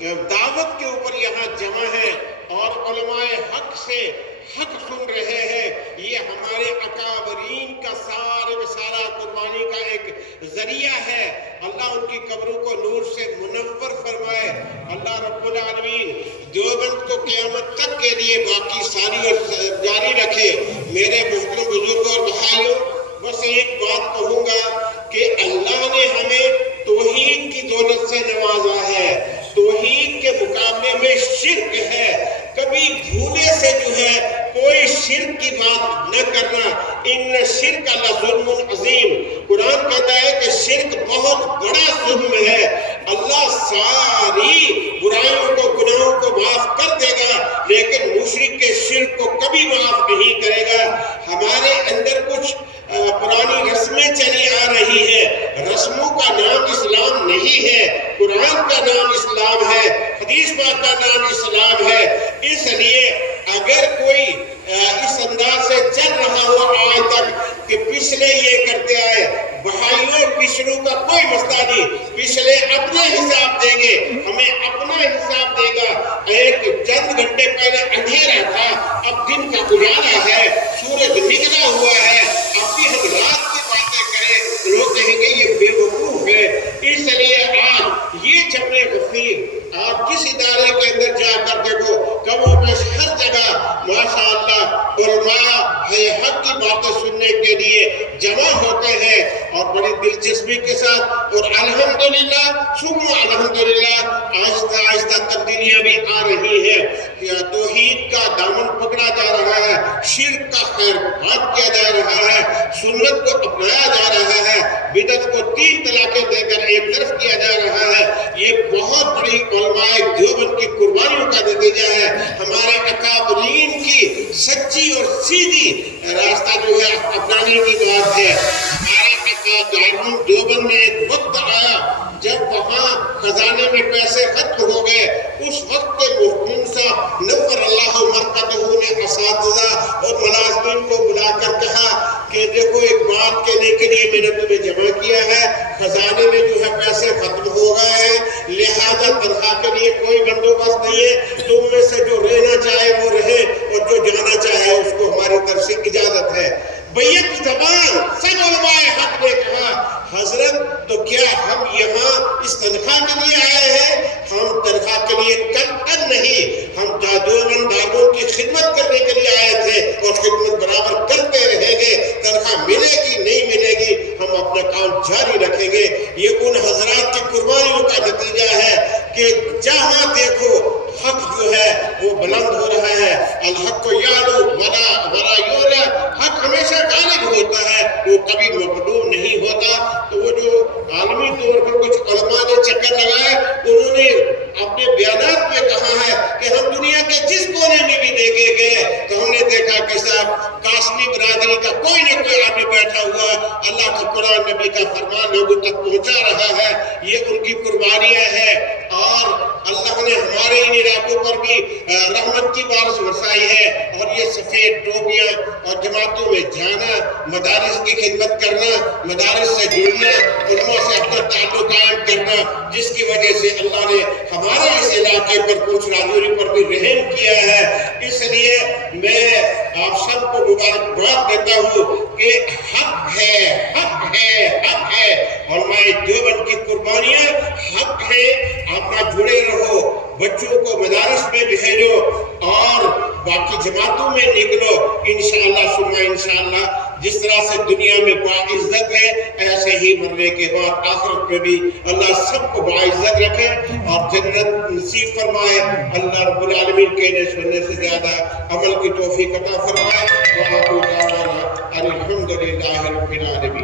دعوت کے اوپر یہاں جمع ہے اور علماء حق سے حق سن رہے ہیں، یہ ہمارے اکابرین کا سارا قربانی کا ایک ذریعہ ہے۔ اللہ ان کی قبروں کو نور سے منور فرمائے۔ اللہ رب العالمین دیوبند کو قیامت تک کے لیے باقی ساری اور جاری رکھے۔ میرے محترم بزرگوں اور بھائیوں، بس ایک بات کہوں گا کہ اللہ نے ہمیں توحید کی دولت سے نوازا ہے۔ توحید کے مقابلے میں شرک ہے، کبھی بھولے سے جو ہے کوئی شرک کی بات نہ کرنا۔ ان شرک لظلم عظیم، قرآن کہتا ہے کہ شرک بہت بڑا ظلم ہے۔ اللہ ساری برائیوں کو، گناہوں کو معاف کر دے گا، لیکن مشرک کے شرک کو کبھی معاف نہیں کرے گا۔ ہمارے اندر کچھ پرانی رسمیں چلی آ رہی ہیں، رسموں کا نام اسلام نہیں ہے، قرآن کا نام اسلام ہے، حدیث پاک کا نام اسلام ہے۔ اس لیے اگر کوئی اس انداز سے چل رہا ہو آج تک کہ پچھلے یہ کرتے آئے، بھائیوں پچھلوں کا کوئی مسئلہ نہیں، پچھلے اپنا حساب دیں گے، ہمیں اپنا حساب دے گا۔ ایک چند گھنٹے پہلے اندھیرا تھا، اب دن کا اجالا ہے، سورج نکلا ہوا ہے، اب بھی ہم رات کی باتیں کریں، لوگ کہیں گے یہ بے وقوف ہے۔ اس لیے آج یہ جمع غفیر، آپ جس ادارے کے اندر جا کر دیکھو، کم و بیش ہر جگہ ماشاءاللہ علماء حق کی باتیں سننے کے لیے جمع ہوتے ہیں اور بڑی دلچسپی کے ساتھ، اور الحمدللہ ثم الحمدللہ آہستہ آہستہ تبدیلیاں بھی آ رہی ہیں۔ توحید کا دامن پکڑا جا رہا ہے، شرک کا خیر بات کیا جا رہا ہے، سنت کو اپنایا جا رہا ہے، بدعت کو 3 طلاقیں دے کر ایک طرف کیا جا رہا ہے۔ یہ بہت بڑی علماء دیوبند کی قربانیوں کا نتیجہ ہے، ہمارے اکابرین کی سچی اور سیدھی راستہ جو ہے اپنانے کی بات ہے۔ ہمارے دیوبند میں ایک وقت آیا جب وہاں خزانے میں پیسے ختم ہو گئے، اس وقت کے محکوم صاحب نور اللہ مرقدہ نے اساتذہ اور ملازمین کو بلا کر کہا کہ دیکھو ایک بات کہنے کے لیے میں نے تمہیں جمع کیا ہے، خزانے میں جو ہے پیسے ختم ہو گئے ہیں، لہذا تنخواہ کے لیے کوئی بندوبست نہیں ہے، تم میں سے جو رہنا چاہے وہ رہے اور جو جانا چاہے اس کو ہماری طرف سے اجازت ہے۔ بیت زبان سب علماء حق نے کہا حضرت تو کیا ہم یہاں اس تنخواہ کے لیے آئے ہیں؟ ہم تنخواہ کے لیے کل نہیں، ہم دیوبند داروں کی خدمت کرنے کے لیے آئے تھے اور خدمت برابر کرتے رہیں گے، تنخواہ ملے گی نہیں ملے گی ہم اپنا کام جاری رکھیں گے۔ یہ ان حضرات کی قربانیوں کا نتیجہ ہے کہ جہاں دیکھو حق جو ہے وہ بلند ہو رہا ہے۔ الحق یعلو ولا یعلی، حق ہمیشہ غالب ہوتا ہے، وہ کبھی مغلوب نہیں ہوتا۔ تو وہ جو عالمی طور پر کچھ علماء نے چکر لگائے، انہوں نے اپنے بیانات میں کہا ہے کہ ہم دنیا کے جس کونے میں بھی دیکھے گئے تو ہم نے دیکھا کہ صاحب قاسمی برادری کا کوئی نہ کوئی آدمی بیٹھا ہوا، اللہ کا قرآن نبی کا فرمان لوگوں تک پہنچا رہا ہے۔ یہ ان کی قربانیاں ہیں اور اللہ نے ہمارے ان علاقوں پر بھی رحمت کی بارش برسائی ہے، اور یہ سفید ٹوپیاں اور جماعتوں میں جانا، مدارس کی خدمت کرنا، مدارس سے جڑنا، علماء سے اپنا تعلق قائم کرنا، جس کی وجہ سے اللہ نے ہمارے اس علاقے پر کچھ راجوری پر بھی رحم کیا ہے۔ اس لیے میں آپ سب کو مبارکباد دیتا ہوں کہ حق ہے، حق ہے، حق ہے، علماء دیوبند کی قربانیاں حق ہے۔ آپ نہ جڑے رہو، بچوں کو مدارس میں بھیجو اور باقی جماعتوں میں نکلو، انشاءاللہ ثم انشاءاللہ جس طرح سے دنیا میں باعزت ہے ایسے ہی مرنے کے بعد آخرت میں بھی اللہ سب کو باعزت رکھے اور جنت نصیب فرمائے۔ اللہ رب العالمین کہنے سننے سے زیادہ عمل کی توفیق عطا فرمائے۔ وآخر دعوانا ان الحمد للہ رب العالمین۔